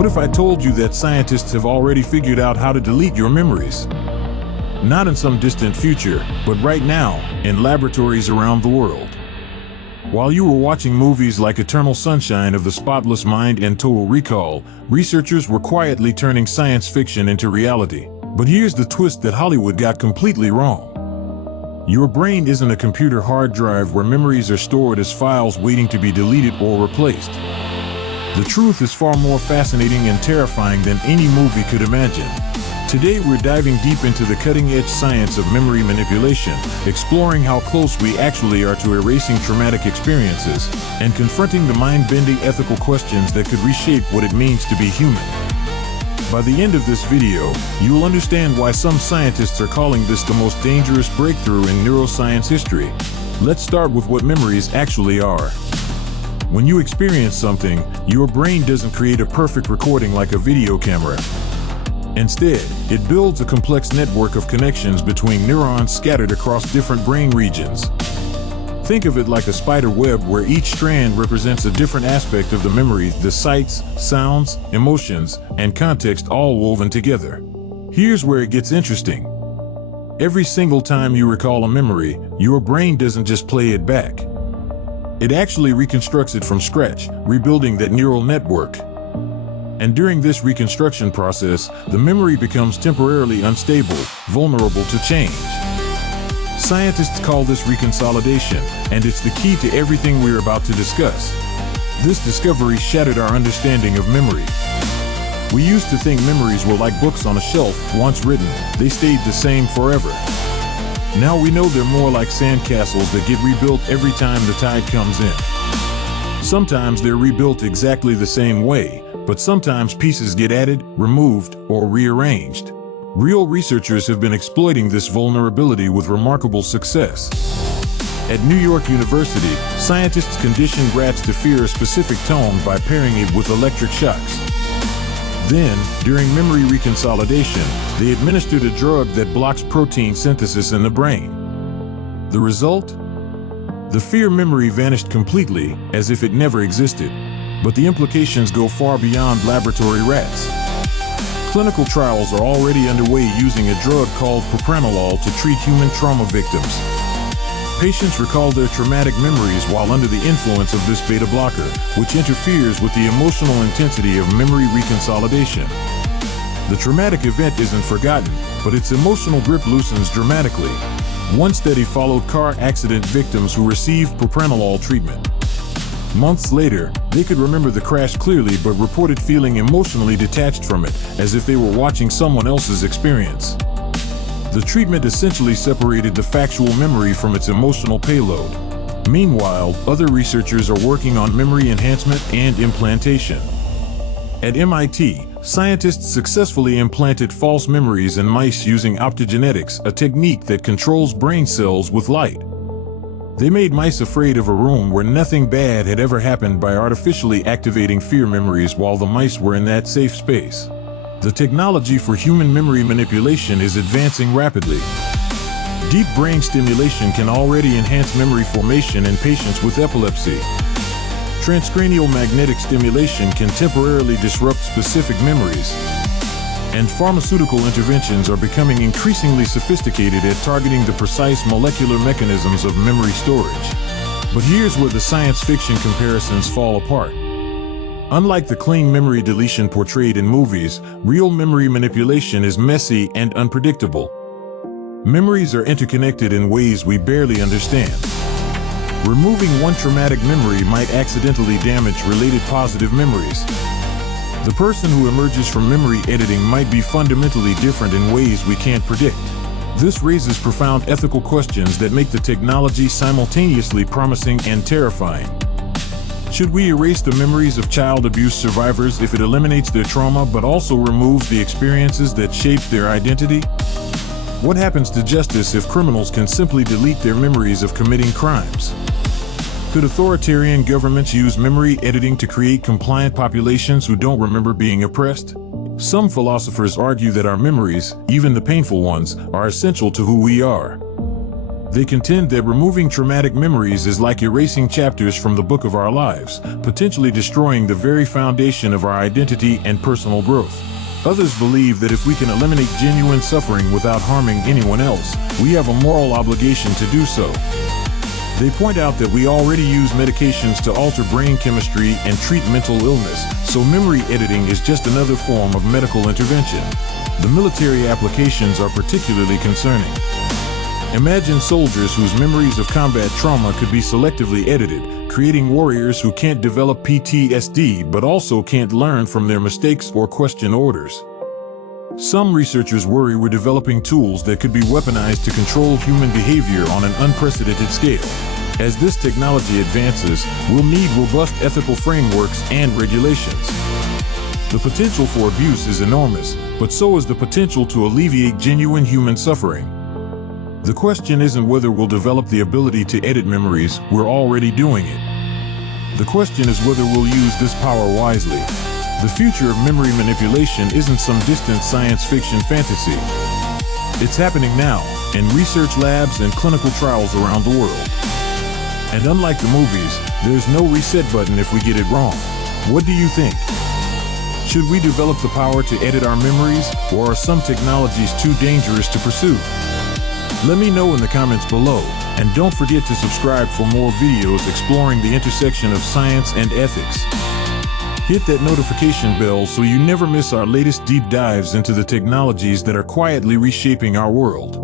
What if I told you that scientists have already figured out how to delete your memories? Not in some distant future, but right now, in laboratories around the world. While you were watching movies like Eternal Sunshine of the Spotless Mind and Total Recall, researchers were quietly turning science fiction into reality. But here's the twist that Hollywood got completely wrong. Your brain isn't a computer hard drive where memories are stored as files waiting to be deleted or replaced. The truth is far more fascinating and terrifying than any movie could imagine. Today we're diving deep into the cutting-edge science of memory manipulation, exploring how close we actually are to erasing traumatic experiences, and confronting the mind-bending ethical questions that could reshape what it means to be human. By the end of this video, you'll understand why some scientists are calling this the most dangerous breakthrough in neuroscience history. Let's start with what memories actually are. When you experience something, your brain doesn't create a perfect recording like a video camera. Instead, it builds a complex network of connections between neurons scattered across different brain regions. Think of it like a spider web where each strand represents a different aspect of the memory, the sights, sounds, emotions, and context all woven together. Here's where it gets interesting. Every single time you recall a memory, your brain doesn't just play it back. It actually reconstructs it from scratch, rebuilding that neural network. And during this reconstruction process, the memory becomes temporarily unstable, vulnerable to change. Scientists call this reconsolidation, and it's the key to everything we're about to discuss. This discovery shattered our understanding of memory. We used to think memories were like books on a shelf, once written, they stayed the same forever. Now we know they're more like sandcastles that get rebuilt every time the tide comes in. Sometimes they're rebuilt exactly the same way, but sometimes pieces get added, removed, or rearranged. Real researchers have been exploiting this vulnerability with remarkable success. At New York University, scientists conditioned rats to fear a specific tone by pairing it with electric shocks. Then, during memory reconsolidation, they administered a drug that blocks protein synthesis in the brain. The result? The fear memory vanished completely, as if it never existed. But the implications go far beyond laboratory rats. Clinical trials are already underway using a drug called propranolol to treat human trauma victims. Patients recall their traumatic memories while under the influence of this beta blocker, which interferes with the emotional intensity of memory reconsolidation. The traumatic event isn't forgotten, but its emotional grip loosens dramatically. One study followed car accident victims who received propranolol treatment. Months later, they could remember the crash clearly but reported feeling emotionally detached from it, as if they were watching someone else's experience. The treatment essentially separated the factual memory from its emotional payload. Meanwhile, other researchers are working on memory enhancement and implantation. At MIT, scientists successfully implanted false memories in mice using optogenetics, a technique that controls brain cells with light. They made mice afraid of a room where nothing bad had ever happened by artificially activating fear memories while the mice were in that safe space. The technology for human memory manipulation is advancing rapidly. Deep brain stimulation can already enhance memory formation in patients with epilepsy. Transcranial magnetic stimulation can temporarily disrupt specific memories. And pharmaceutical interventions are becoming increasingly sophisticated at targeting the precise molecular mechanisms of memory storage. But here's where the science fiction comparisons fall apart. Unlike the clean memory deletion portrayed in movies, real memory manipulation is messy and unpredictable. Memories are interconnected in ways we barely understand. Removing one traumatic memory might accidentally damage related positive memories. The person who emerges from memory editing might be fundamentally different in ways we can't predict. This raises profound ethical questions that make the technology simultaneously promising and terrifying. Should we erase the memories of child abuse survivors if it eliminates their trauma but also removes the experiences that shaped their identity? What happens to justice if criminals can simply delete their memories of committing crimes? Could authoritarian governments use memory editing to create compliant populations who don't remember being oppressed? Some philosophers argue that our memories, even the painful ones, are essential to who we are. They contend that removing traumatic memories is like erasing chapters from the book of our lives, potentially destroying the very foundation of our identity and personal growth. Others believe that if we can eliminate genuine suffering without harming anyone else, we have a moral obligation to do so. They point out that we already use medications to alter brain chemistry and treat mental illness, so memory editing is just another form of medical intervention. The military applications are particularly concerning. Imagine soldiers whose memories of combat trauma could be selectively edited, creating warriors who can't develop PTSD but also can't learn from their mistakes or question orders. Some researchers worry we're developing tools that could be weaponized to control human behavior on an unprecedented scale. As this technology advances, we'll need robust ethical frameworks and regulations. The potential for abuse is enormous, but so is the potential to alleviate genuine human suffering. The question isn't whether we'll develop the ability to edit memories, we're already doing it. The question is whether we'll use this power wisely. The future of memory manipulation isn't some distant science fiction fantasy. It's happening now, in research labs and clinical trials around the world. And unlike the movies, there's no reset button if we get it wrong. What do you think? Should we develop the power to edit our memories, or are some technologies too dangerous to pursue? Let me know in the comments below, and don't forget to subscribe for more videos exploring the intersection of science and ethics. Hit that notification bell so you never miss our latest deep dives into the technologies that are quietly reshaping our world.